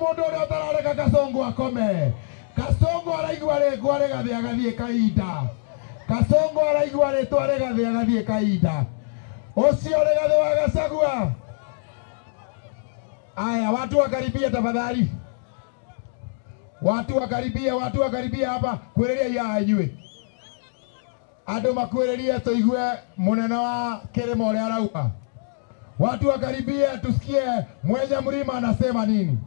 mundu uria utarareka Kasongo akome. Kasongo araigua ritwa rigathie agathie kahinda. Kasongo araigua ritwa rigathie agathie kahinda. Ucio rigathie wa Gachagua. Aya, watu wakaribia tafadhali. Watu wakaribia hapa kwereria ya ajue. Ando makwereria tuigue munene wa Kirima uria arauga. Watu wakaribia tusikie mwenye mlima anasema nini.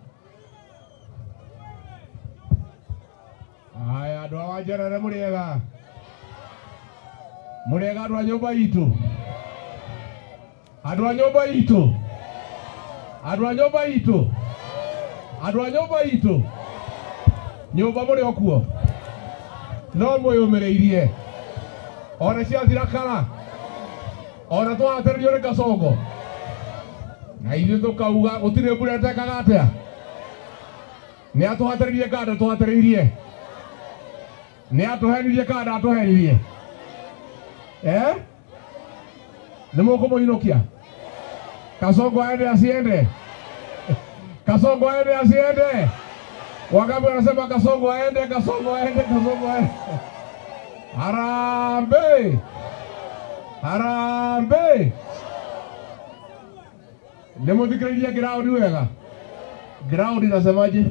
Aya, andu awanjerere muriega. Muriega andu a nyumba itu. Andu a nyumba itu. Andu a nyumba itu. Andu a nyumba itu. Nyumba muri okuo. No mwiyumireirie. Ona cia thirakara. Ona twatererio ni Kasongo. Na ithuĩ tukauga gũtirĩ mbura ĩtekaga atĩa. Nĩ atũhatĩrĩirie kana tũhatĩrĩirie. Nĩ atũhenirie kana atũhenirie. Nĩ mũkũmũinũkia. Kasongo aende asiende. Kasongo aende asiende. Wangapi wanasema Kasongo aende, Kasongo aende, Kasongo aende. Harambee. Harambee. Nemo dikreidia ground wega. Ground inasemaje?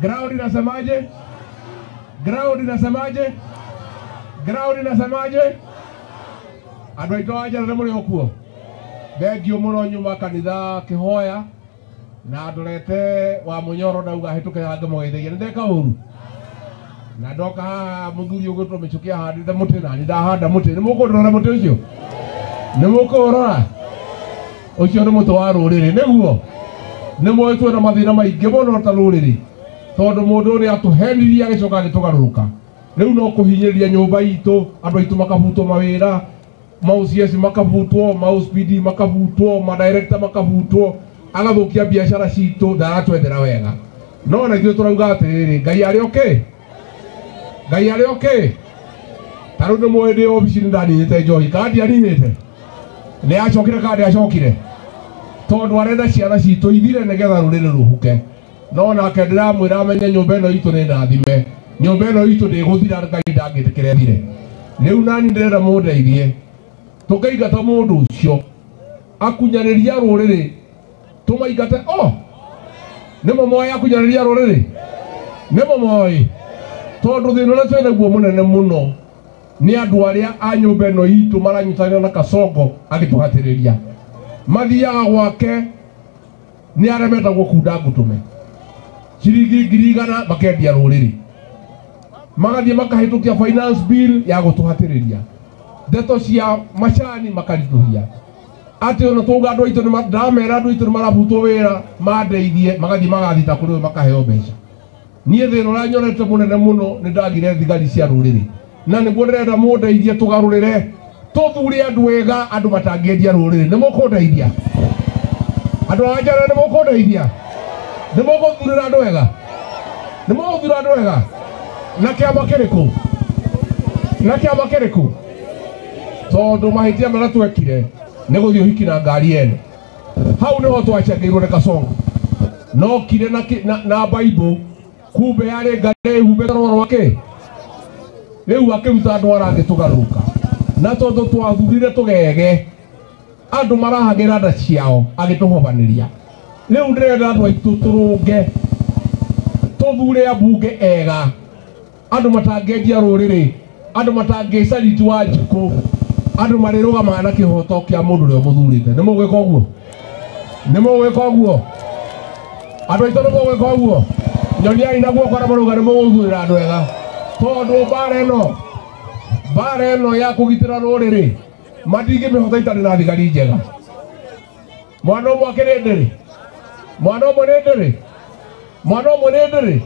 Ground inasemaje? Ground inasemaje? Ground inasemaje? Andu aitũ anjera muri okuo. Thengio muno nyuma kanitha kihoya na ndorete wa Munyoro ndauga hituke hange mũgeithagia ndeka ũru. Na ndoka muthuri ũgũtwo mĩcukia handĩte mũtĩ na ndahanda mũtĩ. Nĩ mũkũrora mũtĩ ũcio? Nĩ mũkũrora? Ũcio nĩ mũtĩ wa rũrĩrĩ nĩguo. Nĩ mwĩtwo na mathĩna maingĩ mũno ta rũrĩrĩ. Tondũ mũndũ ũrĩa atũhenirie agĩcoka agĩtũgarũrũka. Rĩu no kũhinyĩrĩria nyũmba itũ, andũ aitũ makabutwo mawĩra, ma-OCS makabutwo, ma-OCPD makabutwo, ma-director makabutwo, agathũkia biacara citũ ndaratwendera wega. No na ithuĩ tũrauga atĩrĩrĩ, Ngai arĩ okay? Ngai arĩ okay? Tarũ nĩ mũĩ ndĩ obici-inĩ ndaninĩte njohi, kana ndianinĩte? Nĩ acokire kana ndĩacokire? Tondũ arenda ciana citũ ithire nĩgetha rũrĩrĩ rũhuke. No nake ndĩramwĩra amenye nyũmba ĩno itũ nĩ ndathime. Nyũmba ĩno itũ ndĩgũthira Ngai ndangĩtĩkĩra ĩthire. Rĩu nani ndĩrenda mũndeithie. Tũkaingata mũndũ ũcio akunyanĩria rũrĩrĩ. Tũmaingate nĩmo moĩ akunyanĩria rũrĩrĩ? Nĩmo moĩ? Tondũ thĩna ũrĩa twĩ naguo mũnene mũno nĩ andũ arĩa a nyũmba ĩno itũ maranyitanĩra na Kasongo agĩtũhatĩrĩria. Mathiaga gwake nĩ arĩa metagwo kunda ngũtũme. Ciringi 100 makendia rũrĩrĩ. Magathiĩ makahĩtũkia finance bill ya gũtũhatĩrĩria. Ndeto cia macani makaritũhia. Atĩ ona tũuga andũ aitũ nĩ ndamera andũ aitũ nĩ marabutwo wĩra mandeithie magathiĩ magathita kũrĩ we makaheo mbeca. Niĩ thĩna ũrĩa nyonete mũnene mũno nĩ ndagire thigari cia rũrĩrĩ. Na nĩguo ndĩrenda mũndeithie tũgarũrĩre. Tũthure andũ ega andũ matangĩendia rũrĩrĩ. Nĩ mũkũndeithia? Andũ a njara nĩ mũkũndeithia? Nĩ mũgũthurĩra andũ ega? Nĩ mũgũthura andũ ega? Na kĩama kĩrĩkũ? Na kĩama kĩrĩkũ? Tondũ mahĩtia marĩa twekire nĩ gũthiĩ ũhiki na ngari ene. Hau nĩho twacangĩirwo nĩ Kasongo. No kire na Bible kumbe yarĩ ngari humbĩte rwaro wake. Rĩu akĩruta andũ arangĩtũgarũrũka. Na tondũ twathurire tũgege andũ marahagĩra nda ciao agĩtũhobanĩria. Rĩu ndĩrenda andũ aitũ tũrũnge tũthure ambunge ega. Andũ matangĩendia rũrĩrĩ, andũ matangĩcariti wa njukũ, andũ marĩrũgamaga na kĩhoto kĩa mũndũ ũrĩa mũthurĩte. Nĩ mũgwĩka ũguo? Nĩ mũgwĩka ũguo? Andũ aitũ nĩ mũgwĩka ũguo? Nyoniai na guoko na mũrauga nĩ mũgũthurĩra andũ ega. Tondũ mbara ĩno ya kũgitĩra rũrĩrĩ matingĩmĩhota itarĩ na thigari njega. Mwana ũmwe akĩrĩ ndĩrĩ? Mwana ũmwe nĩ ndĩrĩ? Mwana ũmwe nĩ ndĩrĩ?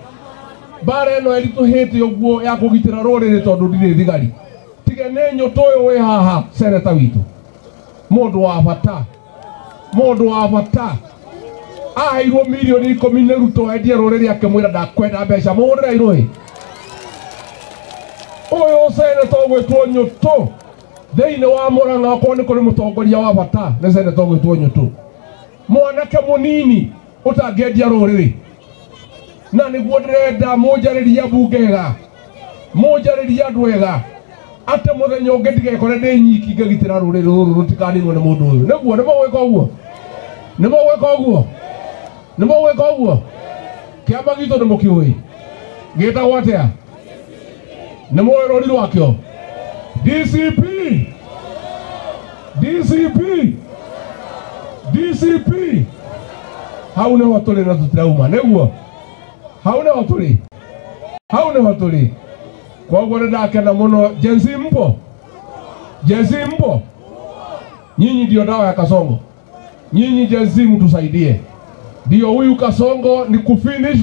Mbara ĩno ĩritũhĩte ũguo ya kũgitĩra rũrĩrĩ tondũ ndirĩ thigari. Tige nĩ nyũtũ ũyũ wĩ haha seneta witũ. Mũndũ wa bata. Mũndũ wa bata. Aheirwo milioni 10 nĩ Ruto endie rũrĩrĩ akĩmwĩra ndakwenda mbeca mũhũrĩra irũĩ. Ũyũ seneta ũgwĩtwo Nyũtũ thĩinĩ wa Mũrang'a okorwo nĩ kũrĩ mũtongoria wa bata nĩ seneta ũgwĩtwo Nyũtũ. mwanake munini utangedia ruriri na niguo ndirenda munjariria bungega munjariria ndwega ate muthenya ungi ndigekore ndi nyiki ngagitira ruriri ruru rutikaninwo ni mundu uyu niguo nimugwika uguo nimugwika uguo nimugwika uguo kiama gitu nimukiui gitagwo atia nimuwi rori rwakio DCP hau niho turi na tutirauma niguo hau niho turi koguo ndakena muno jensi mpo nyinyi ndio dawa ya Kasongo nyinyi jensi mtusaidie ndio huyu Kasongo ni kufinish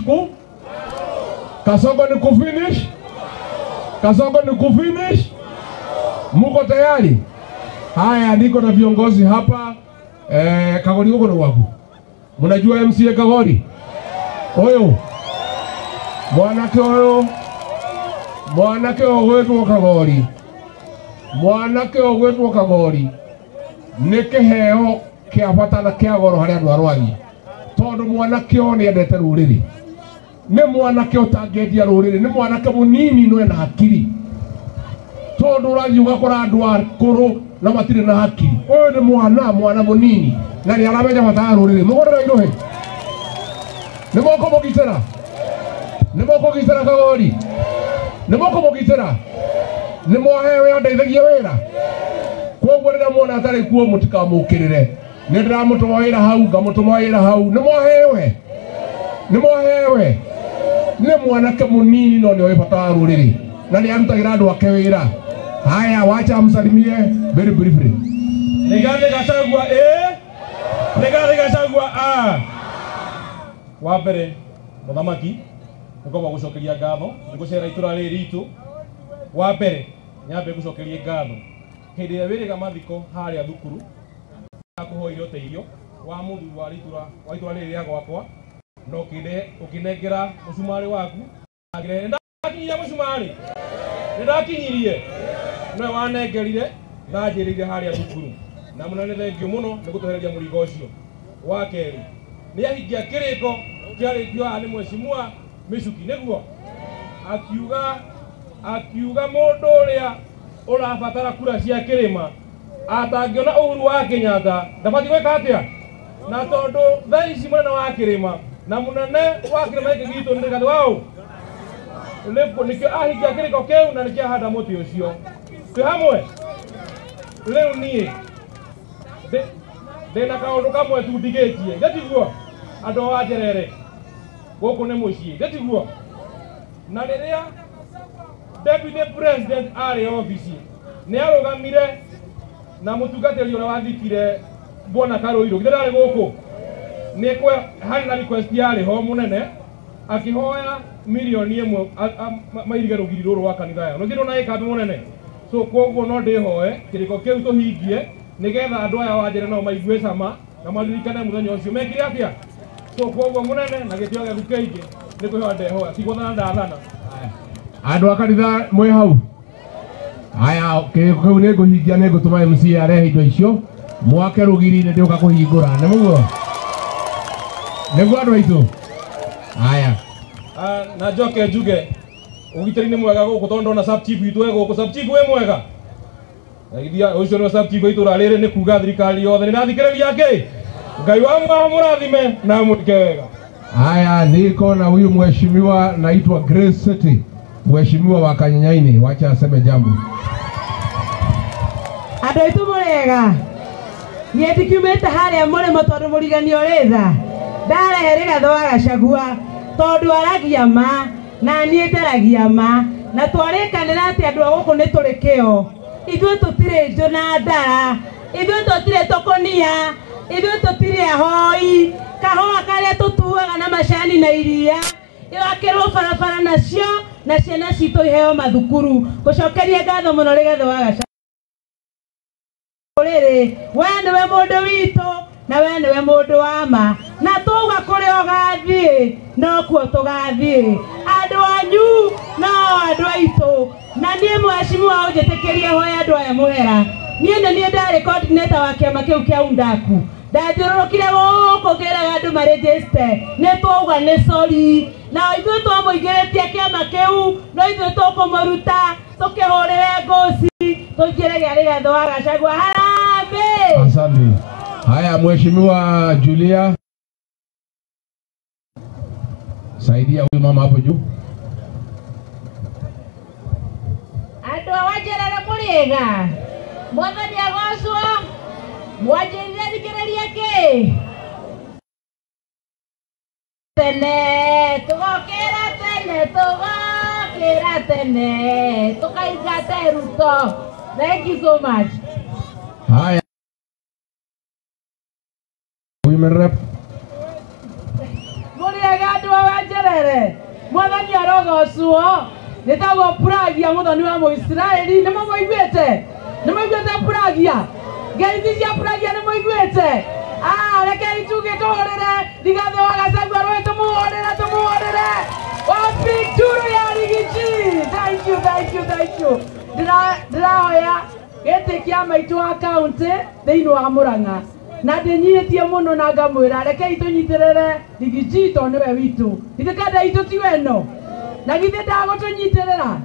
Kasongo ni kufinish muko tayari haya niko na viongozi hapa Kagori huko na waku mnajua MCA Kagori oyo mwanake ogwetwo Kagori nike heo kia batana kia goro haria andu arwagia tondu mwanake oni endete ruriri ni mwanake utangedia ruriri ni mwanake munini no ena hakiri tondu urathi ugakora andu akuru na matire na hakiri uyu ni mwana munini na ni aramenya bata ruriri mugorera irohe ni moko mugitira Kagori ni moko mugitira ni mohewe andeithagia wira koguo rira muona atari kuo mutikamukirire ni ndiramutwaira hau ngamutwaira hau ni mohewe ni mwanake munini no ni bata ruriri na ni arutagira andu ake wira haya wacha amsalimie very briefly Rigathi Gachagua Rigathi Gachagua wa mbere muthamaki niko gucokeria ngatho ngũcera itura rĩrĩ ritũ wa mbere nyambe gucokeria ngatho hindi ya wĩrĩga mathiko harĩa thukuru akuhoire ũteithio wa mũthuri wa itura rĩrĩ rĩa gwakwa no ũkĩnengera mũcumarĩ waku ndakinyiria mũcumarĩ ndakinyirie no wanengerire na njĩrĩire harĩa thukuru na mũnene thengio mũno nĩ gũtwehereria mũrigo ũcio wa kerĩ nĩ ahingia kĩrĩko kĩarĩkio nĩ mheshimiwa Michuki niguo akiuga mũndũ ũrĩa ũrabatara kura cia kĩrĩma atangĩona Uhuru wa Kenyatta ndabatiĩ gwĩka atĩa na tondũ thaa ici mũnene wa kĩrĩma na mũnene wa kĩrĩma gĩkĩ gitũ nĩ Rigathi wao nĩkĩo ahingia kĩrĩko kĩu na nĩkĩo ahanda mũtĩ ũcio twĩ hamwe rĩu niĩ ndĩna kaũndũ kamwe tu ndigĩtie gĩtiguo andũ a Njerere gũkũ nĩ mũciĩ gĩtiguo na rĩrĩa Deputy President arĩ ofici nĩ arũgamire na mũtungatĩri ũrĩa wathikire Bwana Karũirũ githĩ ndarĩ gũkũ nĩ harĩ na request yarĩ ho mũnene akihoya milioni 1 mairige rũgiri rũrũ wa kanitha yao nĩ na ĩkambi mũnene so koguo no ndĩhoe kĩrĩko kĩu tũhingie nĩgetha andũ aya wa Njerere no maigue cama na maririkane mũthenya ũcio mekire atĩa so koguo mũnene na gĩtĩo gĩaku kĩingĩ nĩ kwĩhoa ndehoa tigũthana ndathana andu akanitha mwe hau haya kĩu nĩ ngũhingia nĩ ngũtũma MCA arehe indo icio mwake rũgiri nĩ ndĩũka kũhingũra nĩ mũguo nĩguo andũ aitũ haya na njoke njuge ũgitĩri nĩ mwega gũkũ tondũ ndona sub chief witũ gũkũ sub chief wĩ mwega ithia ũcio nĩ sub chief itũra rĩrĩ nĩ kuga thirikari yothe nĩ rathikĩrĩria kĩ Ngai wa mũrathime na mwĩke wega haya niko na huyu mheshimiwa naitwa Grace City mheshimiwa wa Kanyanyaini wacha aseme jambo andũ aitũ mũrega niĩ ndikiumĩte harĩa mũrĩmo tondũ mũriganio rĩtha ndarehe Rigathi wa Gachagua tondũ aragia ma na niĩ ndaragia ma na twarĩkanĩra atĩ andũ a gũkũ nĩ tũrĩ kĩo ithuĩ tũtirĩ njũ na ndara ithuĩ tũtirĩ tũkũnia ithuĩ tũtirĩ ahoi kahũa karĩa tũtuaga na macani na iria igakĩrwo barabara nacio na ciana citũ iheo mathukuru gũcokeria ngatho mũno Rigathi wa Gachagua rĩrĩ we nĩwe mũndũ witũ na we nĩwe mũndũ wa ma na tuga kũrĩa ũgathiĩ no kuo tũgathiĩ andũ anyu no andũ aitũ na niĩ mheshimiwa ũnjĩtĩkĩrie hoya andũ aya mũhera niĩ nĩ niĩ ndarĩ coordinator wa kĩama kĩu kĩa UNDAKU ndathiũrũrũkire gũkũ ngĩraga andũ marĩjĩste nĩ twauga nĩ sorry na ithuĩ twamũingĩrĩtie kĩama kĩu no ithuĩ tũkũmũruta tũkĩhũrĩre ngũci tũingĩre Rigathĩ wa Gachagua. Harambĩ! Asante. Haya, Mheshimiwa Julia, saidia huyu mama hapo juu. Andũ a Wanjerere mũrĩega mwathani agocwo mwanjĩrĩre thikĩrĩria kĩ tene tũgokĩra tene tũkaingate Ruto. Thank you so much. Haya, women rep. Mũrĩega andũ a Wanjerere mwathani arogocwo nĩtagwo Puragia mũthoni wa Mũisiraeli. Nĩmũiguĩte Puragia ngeithi cia Puragia nĩmũiguĩte. Rekei tuge tũhũrĩre Rigathĩ wa Gachagua rũĩ tũmũhũrĩre wapi turu ya Rigiji. Thank you. Ndĩrahoya gĩtĩ kĩa maitũ wa kaũntĩ thĩinĩ wa Mũrang'a na ndĩnyihĩtie mũno na ngamwĩra rekei tũnyitĩrĩre Rigiji tondũ nĩwe witũ. Githĩ kanda itũ ti weno na githĩ ndagũtũnyitĩrĩra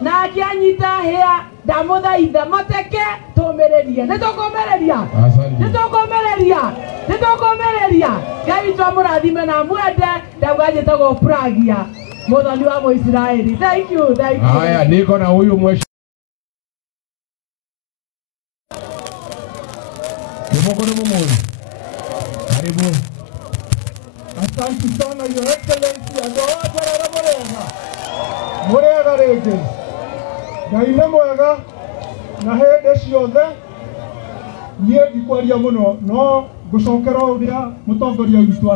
na akĩanyita hĩa ndamũthaitha mateke tũmĩrĩrie. Nĩtũkũmĩrĩria Ngai witũ amũrathime na mwende. Ndauga njĩtagwo Puragia mũthoni wa Mũisiraeli. Thank you. Haya, niko na huyu mheshimiwa Kiboko Mumuri. Karibu. Asante sana Your Excellency andũ a Wanjerere mũrĩega rĩngĩ. Ngai nĩ mwega na hĩndĩ ciothe. Niĩ ndikwaria mũno no ngũcokera ũrĩa mũtongoria witũ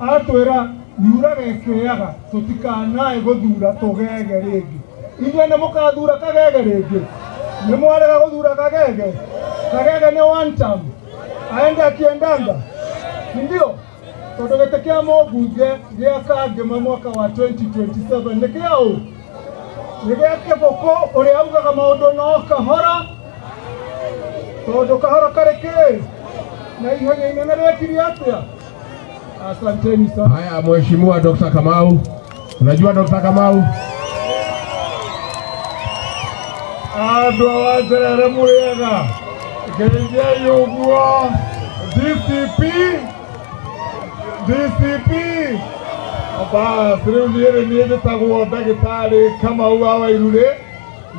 atwĩra niuraga ĩkĩoyaga tũtikanae gũthura tũgege rĩngĩ. Inyuĩ nĩ mũkathura kagege rĩngĩ? Nĩ mwarega gũthura kagege? Kagege nĩ one term aende akiendanga, ndio tondũ gĩtĩ kĩa mũmbunge gĩa Kangema mwaka wa 2027 nĩ kĩaũ nĩ gĩa Kĩbũkũ ũrĩa augaga maũndũ no kahora tondũ kahora karĩ kĩ na ihenya inene rĩekire atĩa. Asanteni sana. Haya, Mheshimiwa Dr. Kamau. Unajua Dr. Kamau? Andũ a Wanjerere mũrĩega ngeithia ũguo DCP rĩu niĩ njĩtagwo ndagĩtarĩ Kamau wa Wairurĩ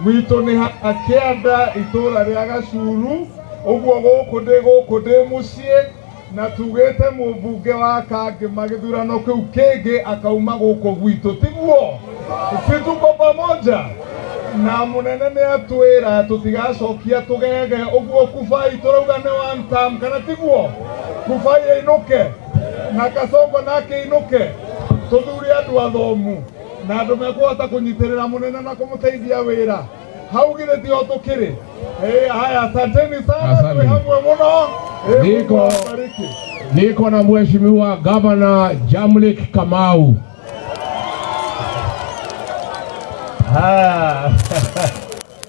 gwitũ nĩ haha Kĩanda itũũra rĩa Gacuru ũguo gũkũ ndĩ mũciĩ na tugĩte mũmbunge wa Kangema gĩthurano kĩu kĩngĩ akauma gũkũ gwitũ tiguo tuko pamoja na mũnene nĩ atwĩra tũtigacokia tũgege ũguo Kubai tũrauga nĩ one term kana tiguo Kubai ainũke na Kasongo nake ainũke tũthure andũ athomu na andũ mekũhota kũnyitĩrĩra mũnene na kũmũteithia wĩra hau githĩ tiho tũkĩrĩ. Haya, asanteni sana, twĩ hamwe mũno. Niko na Mheshimiwa Gavana Jamlik Kamau.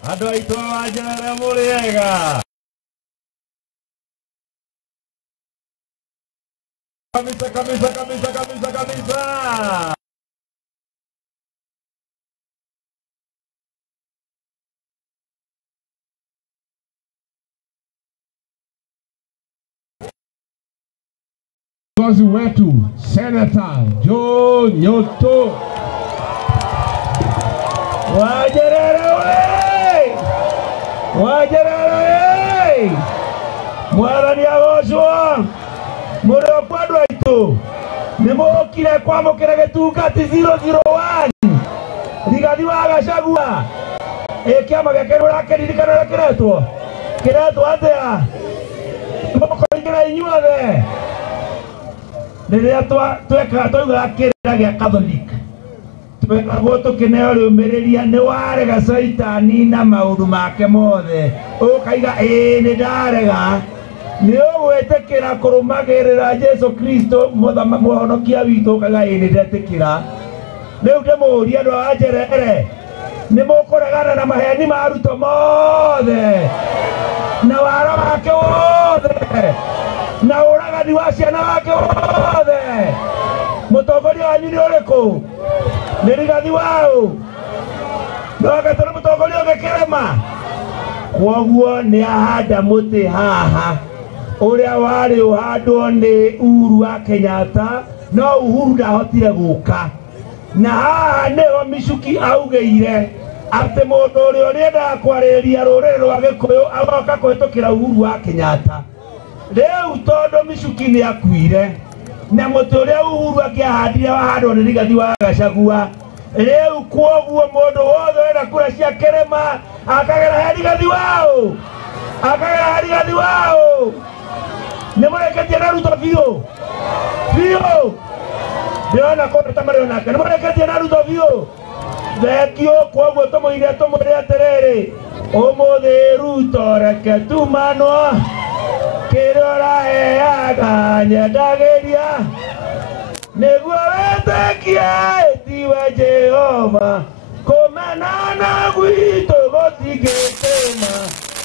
Andũ aitũ a Wanjerere mũrĩega. Kabisa. Kiongozi wetu Senator Joe Nyoto. Wanjerere mwathani agocwo mũrĩ o kwa andũ aitũ nĩ mũkire kwamũkĩra gĩtungati 001 Rigathĩ wa Gachagua. Kĩama gĩake nĩũrakĩririkana ũrĩa kĩretwo atĩa mũkoingĩra inyuothe rĩrĩa twaugaga kĩrĩra gĩa Catholic twekagwo tũkĩneo rĩũmĩrĩria nĩ warega Saitani na maũndũ make mothe ũkaiga nĩ ndarega nĩ ũgwĩtĩkĩra kũrũmagĩrĩra Jesu Kristo mũhonokia witũ ũkaiga nĩ ndetĩkĩra. Rĩu ndĩmũũrie andũ a Wanjerere nĩ mũkũregana na maheni ma Ruto mothe na wara wake wothe na uragani wa ciana wake wothe. Mutongoria wanyu ni uriku? Ni Rigathi wao. Ndogatore mutongoria ugekirema. Kwoguo ni ahanda muti haha uria wari uhandwo ni Uhuru wa Kenyatta, no Uhuru ndahotire guka. Na haha niho Michuki augeire ati mundu uria uriendaga kwariria ruriri rwa Gikuyu agoka kuhitukira Uhuru wa Kenyatta. Riu tondu Michuki ni akuire na muti uria Uhuru akiahandire wahandwo ni Rigathi wa Gachagua, riu kwoguo mundu wothe wena kura cia kirema akagera he Rigathi wao, akagera he Rigathi wao. Nimureketie na Ruto biũ biũ, ndiona kundu tamari onake. Nimureketie na Ruto biũ. Thengio. Kwoguo tumuire tumwire atiriri, umuthi Ruto reke tumanwo, kiria uraheaga nyendagiria, niguo witikie tiwe Jehova, kumenana gwitu gutigituma,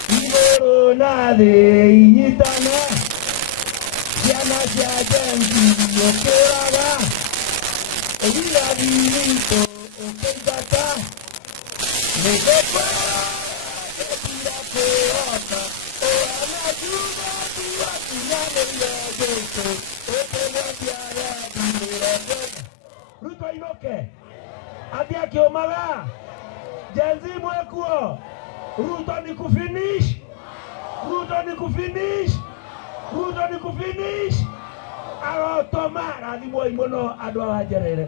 iguru na thi inyitane, ciana cia Jenzi ukiraga, Rigathi witũ ukĩingata, nĩgũkwĩra gĩtira kwĩhota, ũranakiuga tiwakinyanĩire Jesũ, ũkĩgwatia arĩa ndimĩrete. Ruto inoke ati akiumaga Jenzi mwekuo. Ruto ni kufinish, Ruto ni kufinish, Ruto ni kufinish. Arotoma rathimwo imuno andũ a Wanjerere.